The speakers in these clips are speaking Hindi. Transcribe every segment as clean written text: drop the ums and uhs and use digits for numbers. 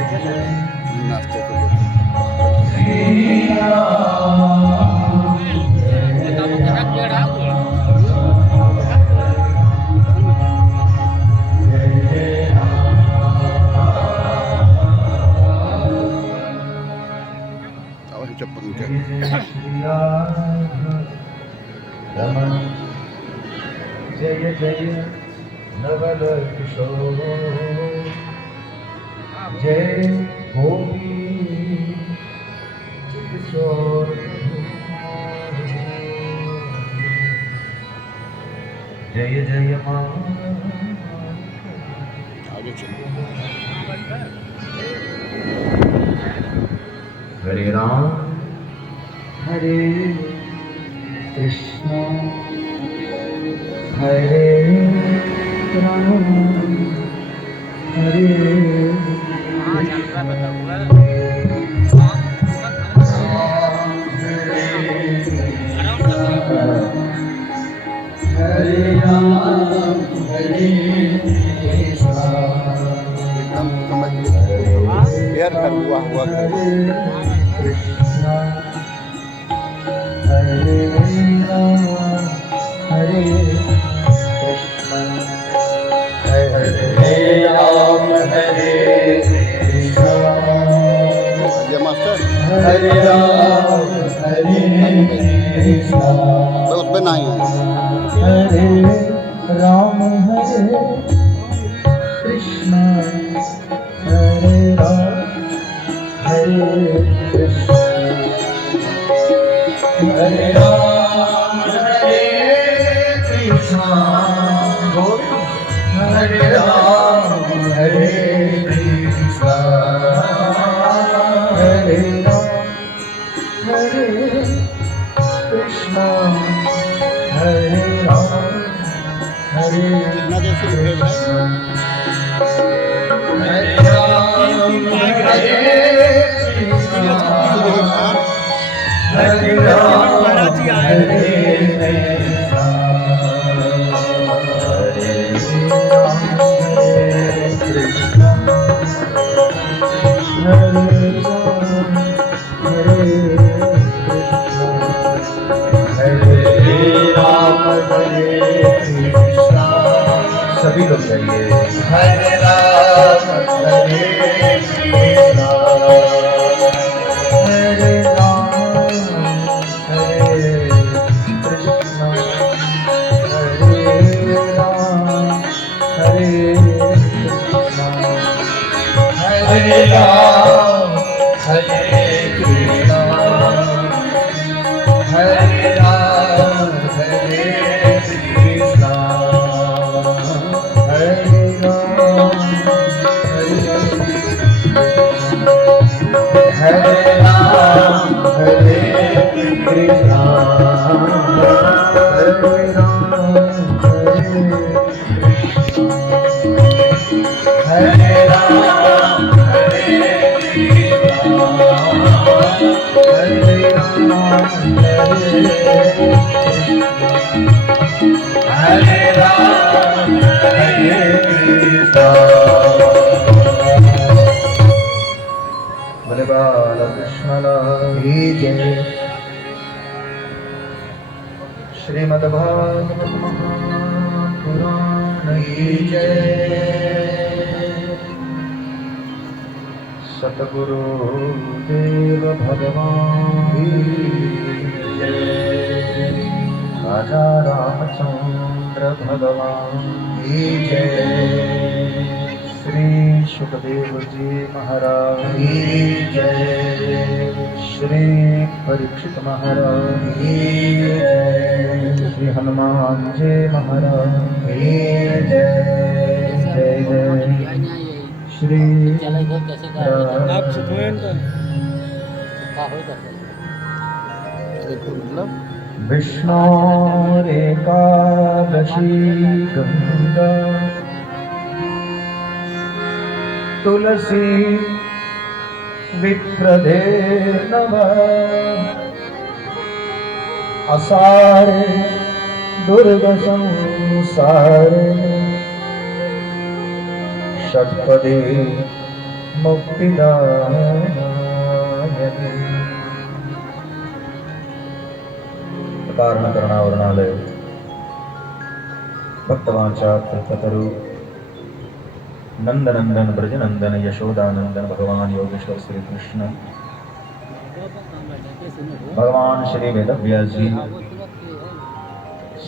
देखा जाए नाश्ते को जय जय नवल किशोर जय भूमि किशोर जय जय मां आगे चलो हरे राम हरे कृष्ण हरे राम हरे हरे राम हरे एकदम समझ यार घर हुआ घर कृष्ण हरे राम हरे कृष्ण हरे राम हरे कृष्ण ये मास्टर हरे राम हरे कृष्ण मैं उस पर ना ही आया हरे राम हरे कृष्ण हरे राम हरे कृष्ण हरे राम हरे कृष्ण हरे राम हरे कृष्ण हरे राम हरे कृष्ण हरे राम हरे कितना देर से भेज रहा है हरे राम हरे कृष्ण हरे राम हरे कृष्ण हरे राम हरे कृष्ण हरे राम हरे कृष्ण हरे राम हरे कृष्ण सभी लोग जाइए हरे राम हरे कृष्ण हरे राम हरे कृष्ण हरे राम हरे कृष्ण हरे राम हरे कृष्ण हरे राम हरे कृष्ण हरे राम हरे राम हरे कृष्ण हरे राम हरे राम हरे हरे राम हरे राम हरे कृष्ण बोले बाल कृष्ण की जय श्रीमद्भागवत महापुराण की जय सतगुरु देव भगवान की जय राजा रामचंद्र भगवान की जय श्री सुखदेव जी महाराज की जय श्री परीक्षित महाराज की जय श्री हनुमान जी महाराज की जय जय जय श्री विष्णुरेकादशी गंगा तुलसी विप्रधे नमः असारे दुर्ग संसारे षट्पदी मुक्तिदायिनी कारण करणावरणालय भक्तवांचा कल्पतरु नंदनंदन ब्रजनंदन यशोदानंदन भगवान योगेश्वर श्री कृष्ण भगवान श्री वेदव्यास जी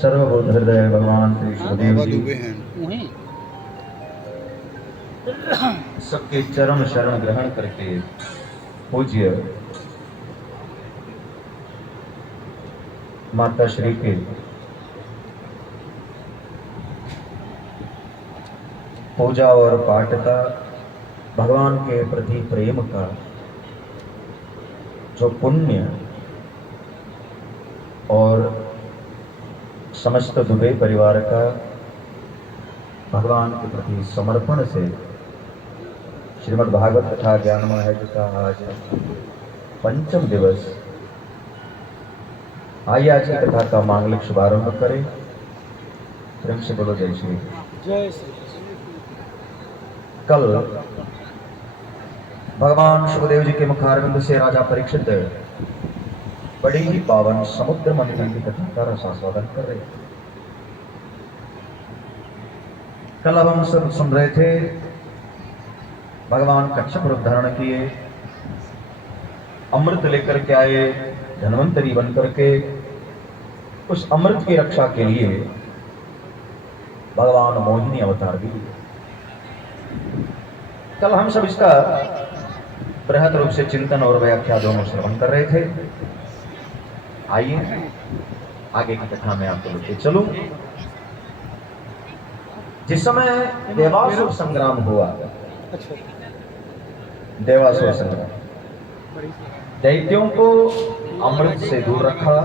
सर्वभूत हृदय भगवान श्री सुखदेव जी सबके चरण शरण ग्रहण करके पूज्य माता श्री के पूजा और पाठ का भगवान के प्रति प्रेम का जो पुण्य और समस्त दुबे परिवार का भगवान के प्रति समर्पण से श्रीमद् भागवत कथा ज्ञानमय है का आज पंचम दिवस। आइए आज की कथा का मांगलिक शुभारंभ करें। प्रेम से बोलो जय श्री जय श्री। कल भगवान सुखदेव जी के मुखारविंद से राजा परीक्षित बड़ी ही पावन समुद्र मंथन की कथा का रसास्वादन कर रहे थे। कल अब हम सब सुन रहे थे भगवान कच्छप रूप धारण किए, अमृत लेकर के आए, धन्वंतरी बन करके उस अमृत की रक्षा के लिए भगवान मोहिनी अवतार भी लिए। कल हम सब इसका बृहद रूप से चिंतन और व्याख्या दोनों श्रवण कर रहे थे। आइए आगे की कथा में आपको लेके चलूं। जिस समय देवासुर संग्राम हुआ, देवासुर संग्राम, दैत्यों को अमृत से दूर रखा।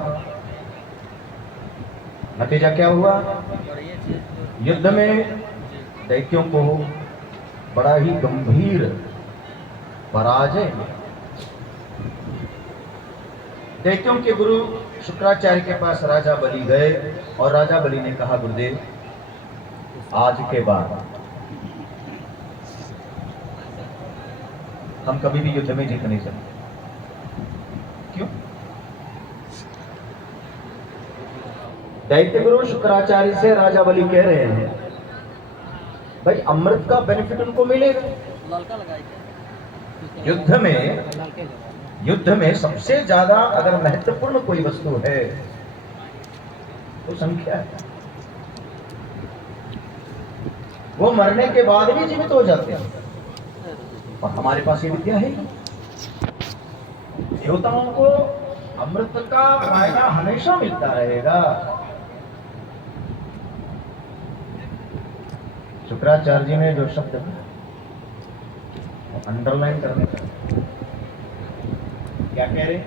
नतीजा क्या हुआ? युद्ध में दैत्यों को बड़ा ही गंभीर पराजय। दैत्यों के गुरु शुक्राचार्य के पास राजा बलि गए और राजा बलि ने कहा, गुरुदेव आज के बाद हम कभी भी युद्ध में जीत नहीं सकते। क्यों? दैत्य गुरु शुक्राचार्य से राजा बलि कह रहे हैं, भाई अमृत का बेनिफिट उनको मिलेगा। युद्ध में सबसे ज्यादा अगर महत्वपूर्ण कोई वस्तु है तो संख्या है। वो मरने के बाद भी जीवित हो जाते हैं और हमारे पास ये विद्या है। देवताओं को अमृत का फायदा हमेशा मिलता रहेगा। शुक्राचार्य जी ने जो शब्द अंडरलाइन करने का, क्या कह रहे?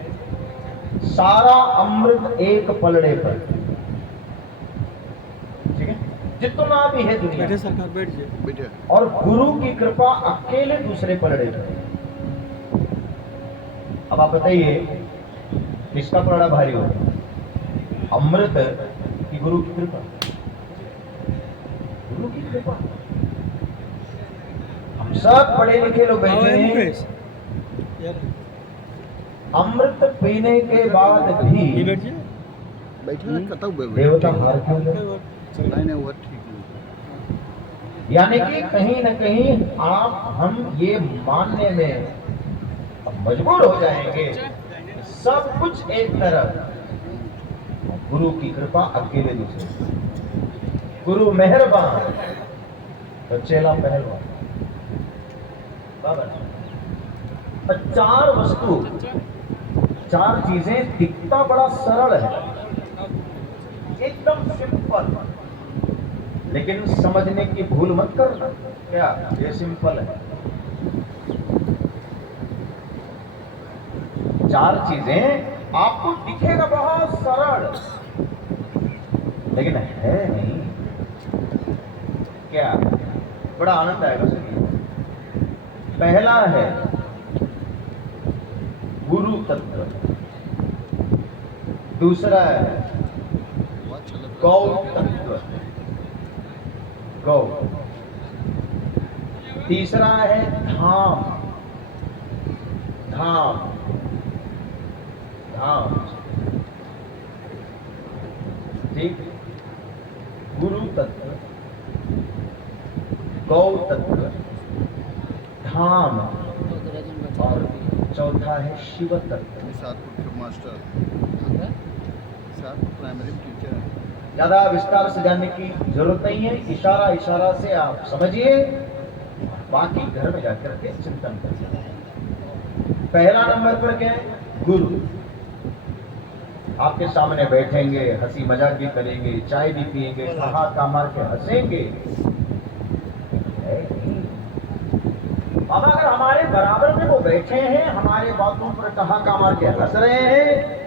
सारा अमृत एक पलड़े पर, ठीक है, जितना भी है दुनिया, और गुरु की कृपा अकेले दूसरे पलड़े पर। अब आप बताइए किसका पलड़ा भारी होगा? अमृत की गुरु की कृपा? गुरु की कृपा। हम सब पढ़े लिखे लोग बैठे हैं, अमृत पीने के बाद भी देवता हार क्यों गए? यानी कि कहीं न कहीं आप हम ये मानने में मजबूर हो जाएंगे, सब कुछ एक तरफ, गुरु की कृपा अकेले दूसरे। गुरु मेहरबान तो चेला पहलवान। चार वस्तु, चार चीजें दिखता बड़ा सरल है, एकदम सिंपल, लेकिन समझने की भूल मत करना। क्या ये सिंपल है? चार चीजें आपको दिखेगा बहुत सरल, लेकिन है नहीं। क्या? बड़ा आनंद आएगा सुनिए। पहला है गुरु तत्व, दूसरा है गौ तत्व, गौ, तीसरा है धाम, धाम, धाम। ठीक, गुरु तत्व, गौ तत्व, धाम, और चौथा है शिव तत्व। मास्टर प्राइमरी टीचर है। ज्यादा विस्तार से जानने की जरूरत नहीं है, इशारा इशारा से आप समझिए, बाकी घर में जाकर के चिंतन करिए। पहला नंबर पर क्या है? गुरु। आपके सामने बैठेंगे, हंसी मजाक भी करेंगे, चाय भी पिएंगे, ठहाका मार के हंसेंगे। अब अगर हमारे बराबर में वो बैठे हैं, हमारे बातों पर ठहाका मार के हंस रहे हैं,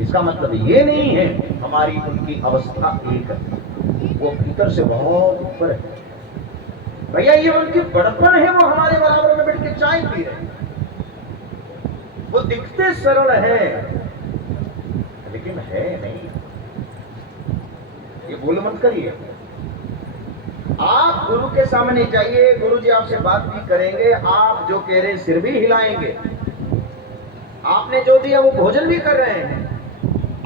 इसका मतलब ये नहीं है हमारी उनकी अवस्था एक है, वो भीतर से बहुत ऊपर है। भैया ये उनकी बड़पन है, वो हमारे बराबर में बैठ के चाय पी रहे हैं। वो दिखते सरल है लेकिन है नहीं। ये भूल मत करिए। आप गुरु के सामने जाइए, गुरु जी आपसे बात भी करेंगे, आप जो कह रहे हैं सिर भी हिलाएंगे, आपने जो दिया वो भोजन भी कर रहे हैं,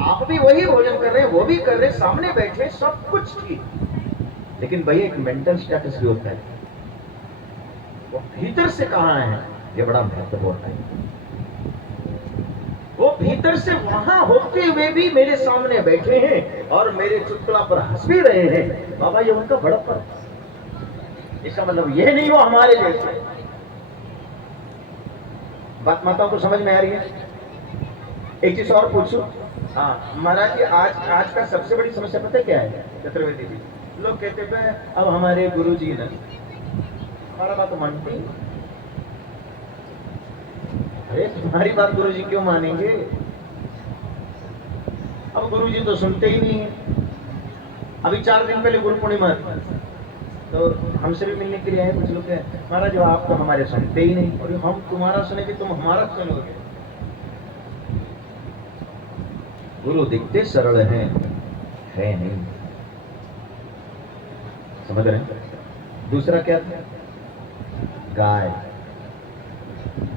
आप भी वही भोजन कर रहे हैं, वो भी कर रहे हैं, सामने बैठे, सब कुछ ठीक। लेकिन भैया एक मेंटल स्टेटस भी होता है, वो भीतर से कहां है, ये बड़ा महत्वपूर्ण है। वो भीतर से वहां होते हुए भी मेरे सामने बैठे हैं और मेरे चुटकुला पर हंस भी रहे हैं, बाबा ये उनका बड़प्पन। इसका मतलब ये नहीं वो हमारे जैसे। बात माताओं को समझ में आ रही है? एक चीज और पूछूं? हाँ महाराज जी, आज का सबसे बड़ी समस्या पता है क्या है चतुर्वेदी जी? लोग कहते हैं अब हमारे गुरु जी ने हमारा बात मानते हैं। अरे तुम्हारी बात गुरु जी क्यों मानेंगे? अब गुरु जी तो सुनते ही नहीं है। अभी 4 दिन पहले गुरु पूर्णिमा तो हमसे भी मिलने के लिए आए कुछ लोग, महाराज आप तो हमारे सुनते ही नहीं, और हम तुम्हारा सुनेंगे तुम हमारा सुनोगे। गुरु दिखते सरल हैं, है नहीं। समझ रहे हैं? दूसरा क्या था? गाय,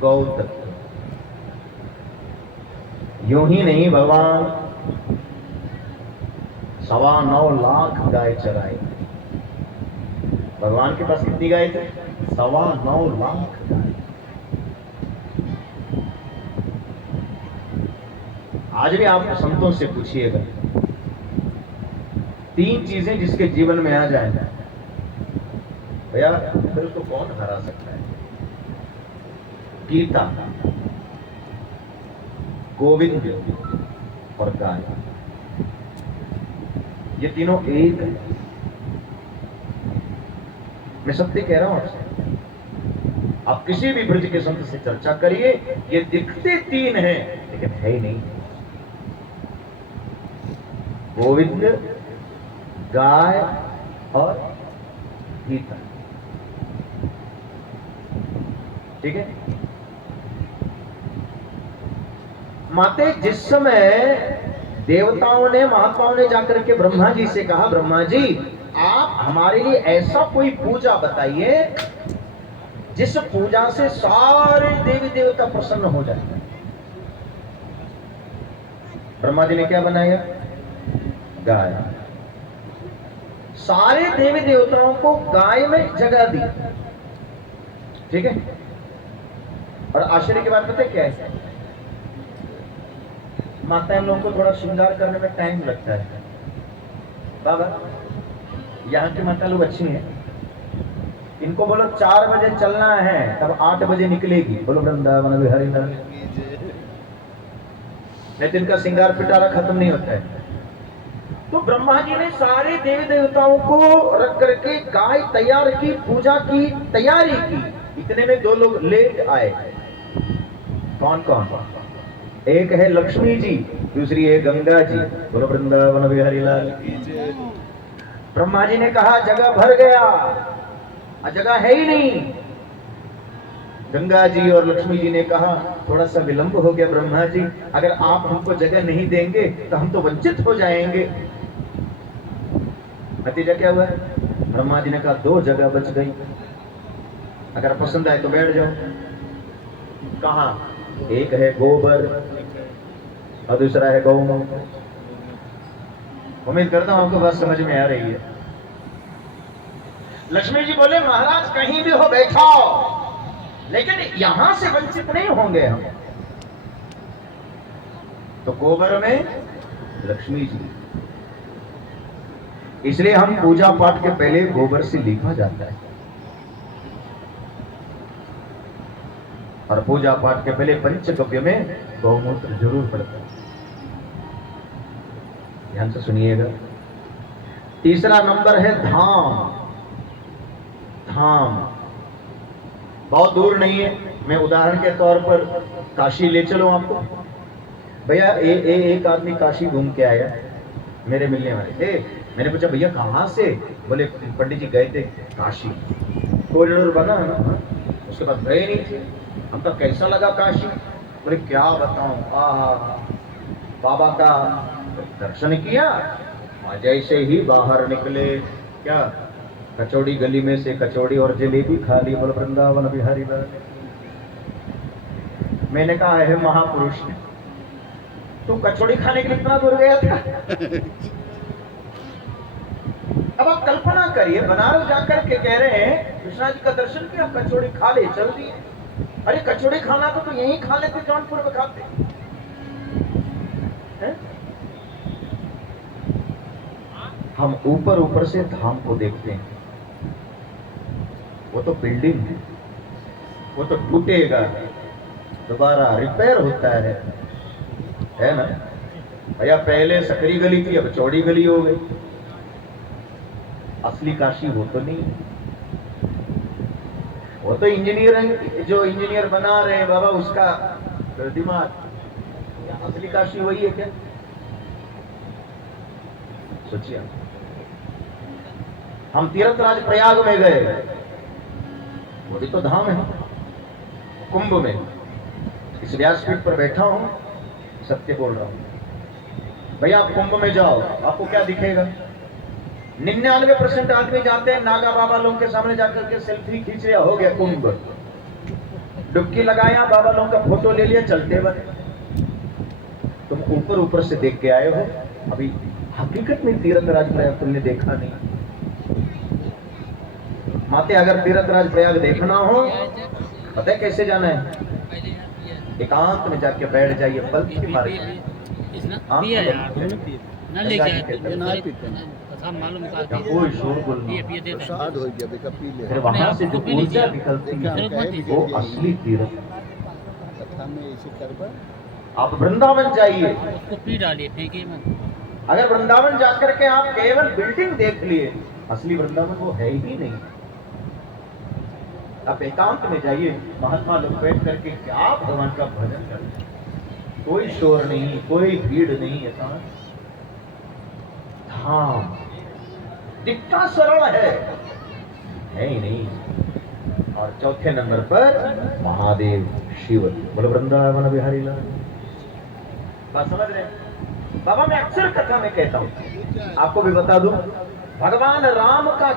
गौ तत्व। यूं ही नहीं भगवान 9.25 लाख गाय चराई। भगवान के पास कितनी गाय थी? 9.25 लाख गाय। आज भी आप संतों से पूछिएगा, 3 चीजें जिसके जीवन में आ जाए भैया फिर उसको कौन हरा सकता है? गीता, गोविंद और गाय, ये तीनों एक है। मैं सत्य कह रहा हूं आपसे। आप किसी भी ब्रज के संत से चर्चा करिए, ये दिखते 3 हैं लेकिन है ही नहीं। गोविंद, गाय और गीता। ठीक है? माते जिस समय देवताओं ने, महात्माओं ने जाकर के ब्रह्मा जी से कहा, ब्रह्मा जी आप हमारे लिए ऐसा कोई पूजा बताइए जिस पूजा से सारे देवी देवता प्रसन्न हो जाए। ब्रह्मा जी ने क्या बनाया? गाय। सारे देवी देवताओं को गाय में जगह दी। ठीक है? और आश्चर्य की बात पता है क्या है? माताएं लोगों को थोड़ा श्रृंगार करने में टाइम लगता है। बाबा यहाँ की माता लोग अच्छी हैं, इनको बोलो 4 बजे चलना है तब 8 बजे निकलेगी। बोलो वृंदावन बिहारी लाल। लेकिन इनका श्रृंगार पिटारा खत्म नहीं होता है। तो ब्रह्मा जी ने सारे देवी देवताओं को रख करके गाय तैयार की, पूजा की तैयारी की। इतने में 2 लोग लेट आए। कौन कौन? एक है लक्ष्मी जी, दूसरी है गंगा जी। बोलो वृंदावन बिहारी लाल। ब्रह्मा जी ने कहा जगह भर गया, जगह है ही नहीं। गंगा जी और लक्ष्मी जी ने कहा थोड़ा सा विलंब हो गया ब्रह्मा जी, अगर आप हमको जगह नहीं देंगे तो हम तो वंचित हो जाएंगे। नतीजा क्या हुआ? ब्रह्मा जी ने कहा 2 जगह बच गई, अगर पसंद आए तो बैठ जाओ। कहा? एक है गोबर और दूसरा है गौमूत्र। उम्मीद करता हूं आपको बात समझ में आ रही है। लक्ष्मी जी बोले महाराज कहीं भी हो बैठो, लेकिन यहां से वंचित नहीं होंगे हम। तो गोबर में लक्ष्मी जी, इसलिए हम पूजा पाठ के पहले गोबर से लिखा जाता है, और पूजा पाठ के पहले पंचगव्य में गौमूत्र जरूर पड़ता है। ध्यान से सुनिएगा। तीसरा नंबर है धाम। धाम बहुत दूर नहीं है, मैं उदाहरण के तौर पर काशी ले चलूं आपको। भैया एक आदमी काशी घूम के आया, मेरे मिलने वाले। मैंने पूछा भैया कहाँ से? बोले पंडित जी गए थे काशी, कॉरिडोर बना है ना, उसके बाद गए नहीं थे। हम तो कैसा लगा काशी? बोले क्या बताऊं, बाबा का दर्शन किया और जैसे ही बाहर निकले, क्या कचौड़ी गली में से कचौड़ी और जलेबी खा ली। बोल वृंदावन बिहारी लाल। मैंने कहा है महापुरुष, तू कचौड़ी खाने के लिए इतना दूर गया था? अब आप कल्पना करिए, बनारस जाकर के कह रहे हैं कृष्णा जी का दर्शन किया, कचौड़ी खा ले, चल दिए। अरे कचौड़ी खाना तो यहीं खा लेते, जौनपुर में खाते हैं? हम ऊपर ऊपर से धाम को देखते हैं, वो तो बिल्डिंग है, वो तो टूटेगा, दोबारा रिपेयर होता है ना भैया। पहले सकरी गली थी, अब चौड़ी गली हो गई। असली काशी वो तो नहीं, वो तो इंजीनियर, जो इंजीनियर बना रहे हैं बाबा उसका दिमाग। असली काशी वही है क्या? सोचिए। हम तीर्थराज प्रयाग में गए, वो भी तो धाम है। कुंभ में, इस व्यासपीठ पर बैठा हूं, सत्य बोल रहा हूं। भैया आप कुंभ में जाओ, आपको क्या दिखेगा? 99% आदमी जाते हैं नागा बाबा लोगों के सामने जाकर के सेल्फी खींच लिया, हो गया कुंभ। डुबकी लगाया, बाबा लोगों का फोटो ले लिया, चलते बने। तुम ऊपर ऊपर से देख के आए हो, अभी हकीकत में तीर्थराज प्रयाग तुमने देखा नहीं। माते अगर तीर्थराज प्रयाग देखना हो, पता है कैसे जाना है? एकांत में जाके बैठ जाइए, पलकी मार कोई शोरगुल फिर वहां से जो ऊर्जा निकलती है वो असली तीर्थ। आप वृंदावन जाइए, अगर वृंदावन जाकर के आप केवल बिल्डिंग देख लिए, असली वृंदावन वो है ही नहीं। आप एकांत में जाइए, महात्मा लोग बैठ करके क्या भगवान का भजन करते हैं, कोई शोर नहीं, कोई भीड़ नहीं, एकांत। धाम दिखता सरल है ही नहीं। और चौथे नंबर पर महादेव शिव। बोलो वृंदावन बिहारी लाल। बात समझ रहे हैं? बाबा मैं अक्सर कथा में कहता हूं, आपको भी बता दूं, भगवान राम का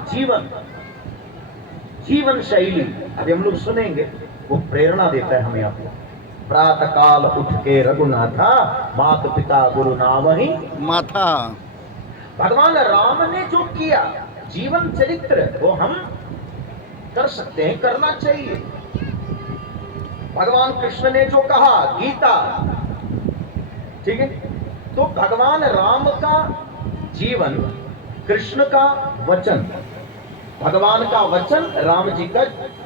जीवन शैली अभी हम लोग सुनेंगे, वो प्रेरणा देता है हमें। आपको प्रातः काल उठ के रघुनाथा, मात पिता गुरु नावहि माथा। भगवान राम ने जो किया जीवन चरित्र, वो हम कर सकते हैं, करना चाहिए। भगवान कृष्ण ने जो कहा गीता, ठीक है, तो भगवान राम का जीवन, कृष्ण का वचन, भगवान का वचन, राम जी का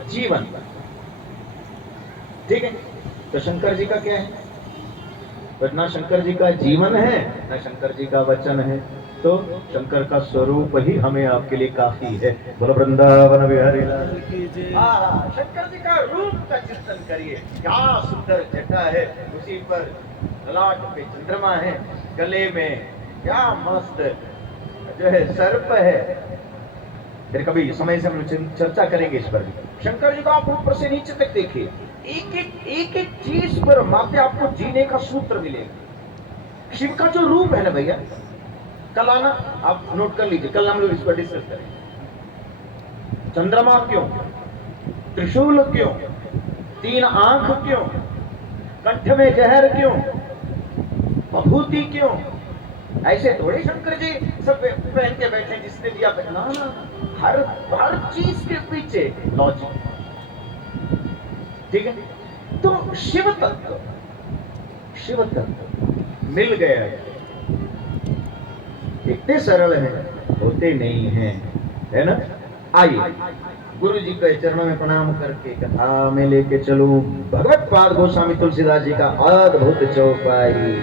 जीवन, ठीक है। तो शंकर जी का क्या है? तो ना शंकर जी का जीवन है, ना शंकर जी का वचन है, तो शंकर का स्वरूप ही हमें आपके लिए काफी है। बोलो वृंदावन बिहारी लाल की जय। शंकर जी का रूप का चिंतन करिए, क्या सुंदर जटा है, उसी पर ललाट पे चंद्रमा है, गले में क्या मस्त जो है सर्प है। फिर कभी समय से हम चर्चा करेंगे इस पर भी। शंकर जी को आप ऊपर से नीचे तक देखिए, एक एक चीज पर मापे आपको जीने का सूत्र मिलेगा। शिव का जो रूप है ना भैया, कल आना, आप नोट कर लीजिए, कल हम लोग इस पर डिस्कस करेंगे। चंद्रमा क्यों, त्रिशूल क्यों, 3 आंख क्यों, कंठ में जहर क्यों, विभूति क्यों? ऐसे थोड़े शंकर जी सब पहन के बैठे जिसने दिया पहना ना, हर चीज के पीछे लॉजिक, ठीक है। तो शिव तत्व मिल गया, इतने सरल है, होते नहीं हैं, है ना। आइए गुरु जी के चरणों में प्रणाम करके कथा में लेके चलो भगवत पाद गोस्वामी तुलसीदास जी का अद्भुत चौपाई।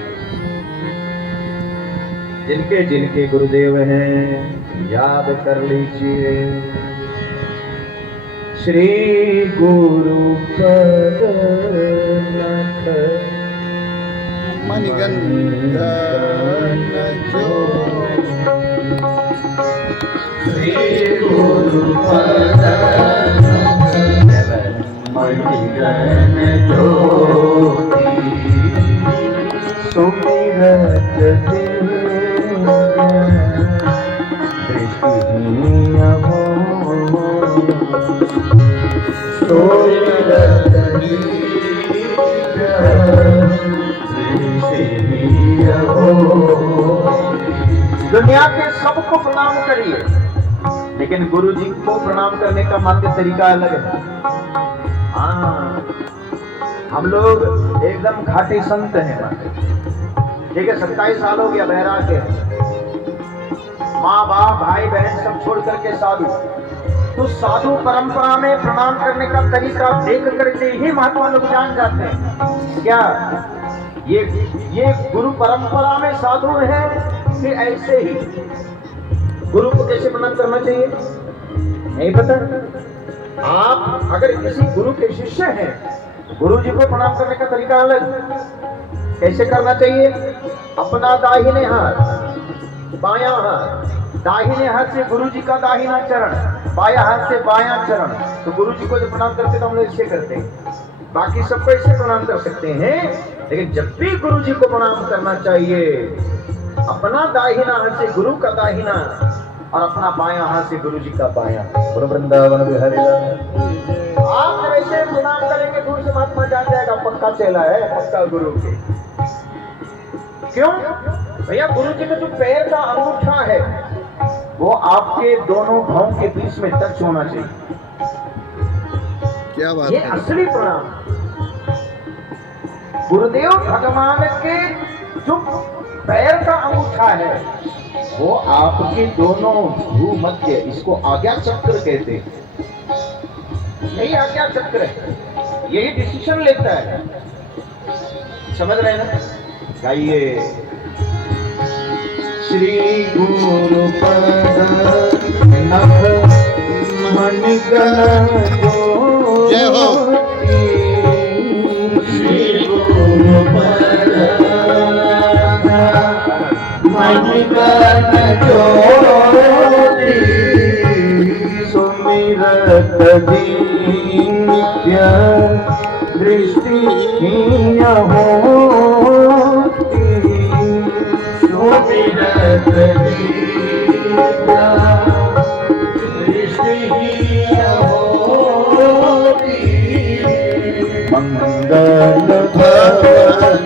जिनके जिनके गुरुदेव हैं याद कर लीजिए। श्री गुरु पद मणिगंधन जो, श्री गुरु पद मणिगंधन ज्योति सुमिरत दृष्टिहीन हो, दुनिया के सबको प्रणाम करिए, लेकिन गुरु जी को प्रणाम करने का मात्र तरीका अलग है। हाँ, हम लोग एकदम घाटे संत हैं, ठीक है। 27 साल हो गया बैराग के, माँ बाप भाई बहन सब छोड़ करके साधु। तो साधु परंपरा में प्रणाम करने का तरीका देख करके ही महात्मा लोग जान जाते हैं क्या ये गुरु परंपरा में साधु है कि ऐसे ही। गुरु को कैसे प्रणाम करना चाहिए नहीं पता। आप अगर किसी गुरु के शिष्य हैं, गुरु जी को प्रणाम करने का तरीका अलग। कैसे करना चाहिए? अपना दाहिने हाथ, बायां हाथ, दाहिने हाथ से गुरु जी का दाहिना चरण, बायां हाथ से बायां चरण। तो गुरु जी को जो प्रणाम करते हैं तो हम लोग इससे करते हैं, बाकी सबको इससे प्रणाम कर सकते हैं। लेकिन जब भी गुरु जी को प्रणाम करना चाहिए, अपना दाहिना हाथ से गुरु का दाहिना और अपना बायां हाथ से गुरु जी का बायां। गुरु वृंदावन बिहारी आप जब ऐसे प्रणाम करेंगे, दूर से महात्मा जान जाएगा पक्का चेला है, पक्का गुरु के। क्यों भैया? गुरु जी का जो पैर का अंगूठा है वो आपके दोनों भावों के बीच में टच होना चाहिए। क्या बात ये है? असली प्रणाम। गुरुदेव भगवान के जो पैर का अंगूठा है वो आपके दोनों भूमध्य, इसको आज्ञा चक्र कहते हैं। यही आज्ञा चक्र है, यही डिसीजन लेता है। समझ रहे हैं ना? गाइए श्री गुरु पद नभ मणिगण जय हो। श्री गुरु पद मणिगण ज्योति सुमिरत दीन्य दृष्टिहीन होती, सुमिरत दीन्य दृष्टिहीन होती, मंगल भवन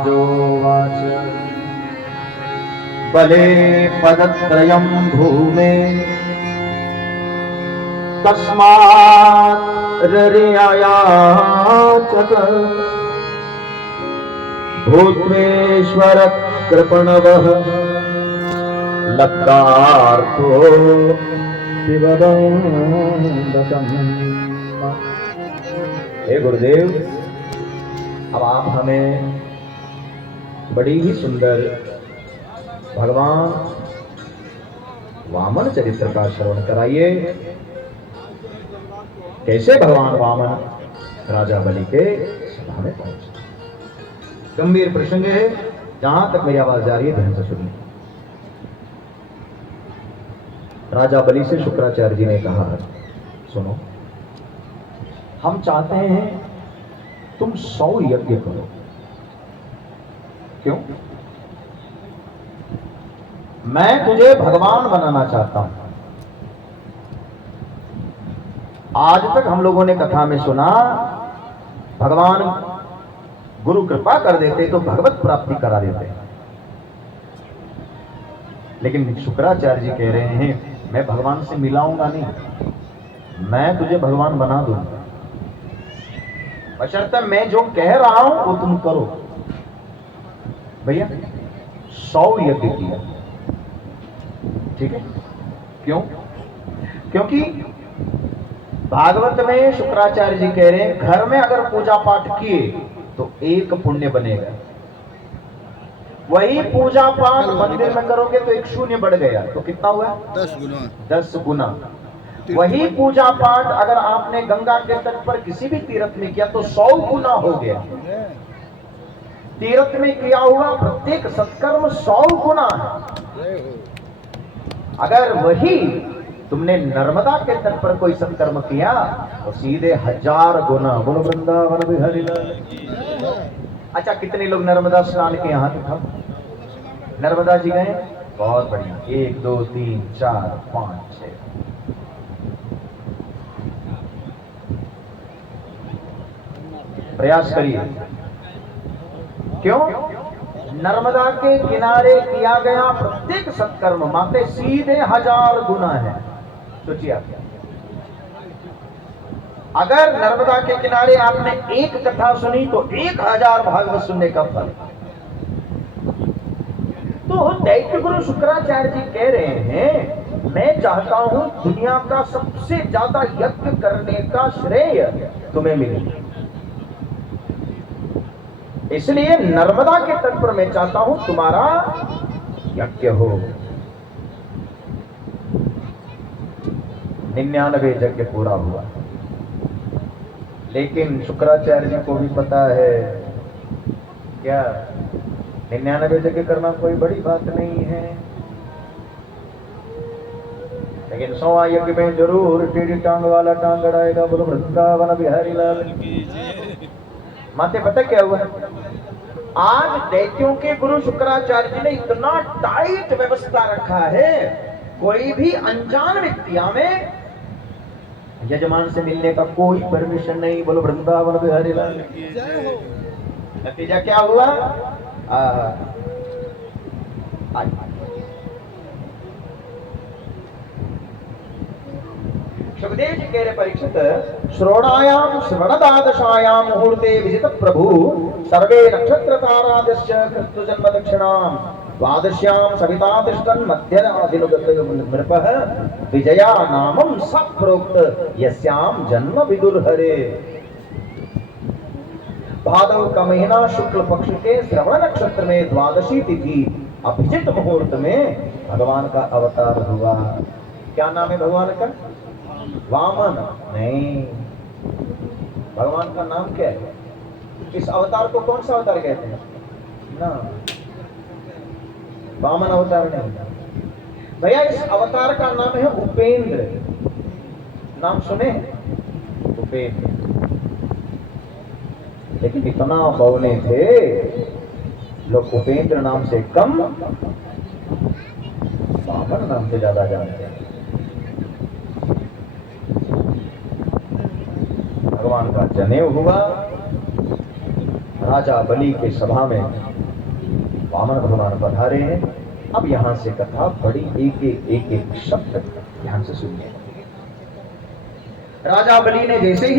धर्मराजोवाच बले पदत्रयं भूमे तस्मात् रर्यायाचत भूत्वेश्वर कृपणवः लक्कार्थो विवदन्तम्। हे गुरुदेव, अब आप हमें बड़ी ही सुंदर भगवान वामन चरित्र का श्रवण कराइए। कैसे भगवान वामन राजा बलि के सभा में पहुंचे। गंभीर प्रसंग है, जहां तक मेरी आवाज जा रही है ध्यान से सुनिए। राजा बलि से शुक्राचार्य जी ने कहा, सुनो, हम चाहते हैं तुम 100 यज्ञ करो। क्यों? मैं तुझे भगवान बनाना चाहता हूं। आज तक हम लोगों ने कथा में सुना भगवान गुरु कृपा कर देते तो भगवत प्राप्ति करा देते, लेकिन शुक्राचार्य जी कह रहे हैं मैं भगवान से मिलाऊंगा नहीं, मैं तुझे भगवान बना दूंगा, बशर्ते मैं जो कह रहा हूं वो तुम करो। भैया 100 यज्ञ किया, ठीक है? क्यों? क्योंकि भागवत में शुक्राचार्य जी कह रहे हैं घर में अगर पूजा पाठ किए तो 1 पुण्य बनेगा, वही पूजा पाठ मंदिर में करोगे तो 1 शून्य बढ़ गया, तो कितना हुआ? 10 गुना। वही पूजा पाठ अगर आपने गंगा के तट पर किसी भी तीर्थ में किया तो 100 गुना हो गया। तीर्थ में किया हुआ प्रत्येक सत्कर्म 100 गुना है। अगर वही तुमने नर्मदा के तट पर कोई सत्कर्म किया तो सीधे 1000 गुना। बोलो वृंदावन बिहारी लाल। अच्छा, कितने लोग नर्मदा स्नान के यहाँ दिखा? नर्मदा जी गए? बहुत बढ़िया। 1 2 3 4 5 6। प्रयास करिए। क्यों? नर्मदा के किनारे किया गया प्रत्येक सत्कर्म माते सीधे 1000 गुना है। सोचिए आप, अगर नर्मदा के किनारे आपने 1 कथा सुनी तो 1000 भागवत सुनने का फल। तो दैत्य गुरु शुक्राचार्य जी कह रहे हैं मैं चाहता हूं दुनिया का सबसे ज्यादा यज्ञ करने का श्रेय तुम्हें मिले, इसलिए नर्मदा के तट पर मैं चाहता हूं तुम्हारा यज्ञ हो। 99 यज्ञ पूरा हुआ, लेकिन शुक्राचार्य जी को भी पता है क्या 99 यज्ञ करना कोई बड़ी बात नहीं है, लेकिन 100वां यज्ञ में जरूर टेढ़ी टांग वाला टांग अड़ाएगा। बोलो वृंदावन बिहारी लाल। माते पता क्या हुआ? आज दैत्यों के गुरु शुक्राचार्य जी ने इतना टाइट व्यवस्था रखा है, कोई भी अनजान व्यक्ति में यजमान से मिलने का कोई परमिशन नहीं। बोलो वृंदावन बिहारी लाल। नतीजा क्या हुआ? सुखदेव जी कह रहे परीक्षित श्रोणायाम श्रवणदादशायाम मुहूर्ते विजित प्रभु सर्वे नक्षत्र तारादश्च कृत्व जन्म दक्षिणाम द्वादश्याम सविता तिष्ठन् मध्यराधिनुगत नृपः विजया नामं सप्रोक्त यस्याम जन्म विदुर्हरे। भादव का महीना शुक्ल पक्ष के श्रवण नक्षत्र में द्वादशी तिथि अभिजित मुहूर्त में भगवान का अवतार हुआ। क्या नाम है भगवान का? वामन नहीं, भगवान का नाम क्या है? इस अवतार को कौन सा अवतार कहते हैं? ना, वामन अवतार नहीं भैया, इस अवतार का नाम है उपेंद्र। नाम सुने? उपेंद्र। लेकिन इतना बौने थे लोग, उपेंद्र नाम से कम वामन नाम से ज्यादा जानते हैं। भगवान का जनेऊ हुआ, राजा बलि के सभा में वामन भगवान पधारे हैं। अब यहां से कथा बड़ी एक एक शब्द ध्यान से सुनिए। राजा बलि ने जैसे ही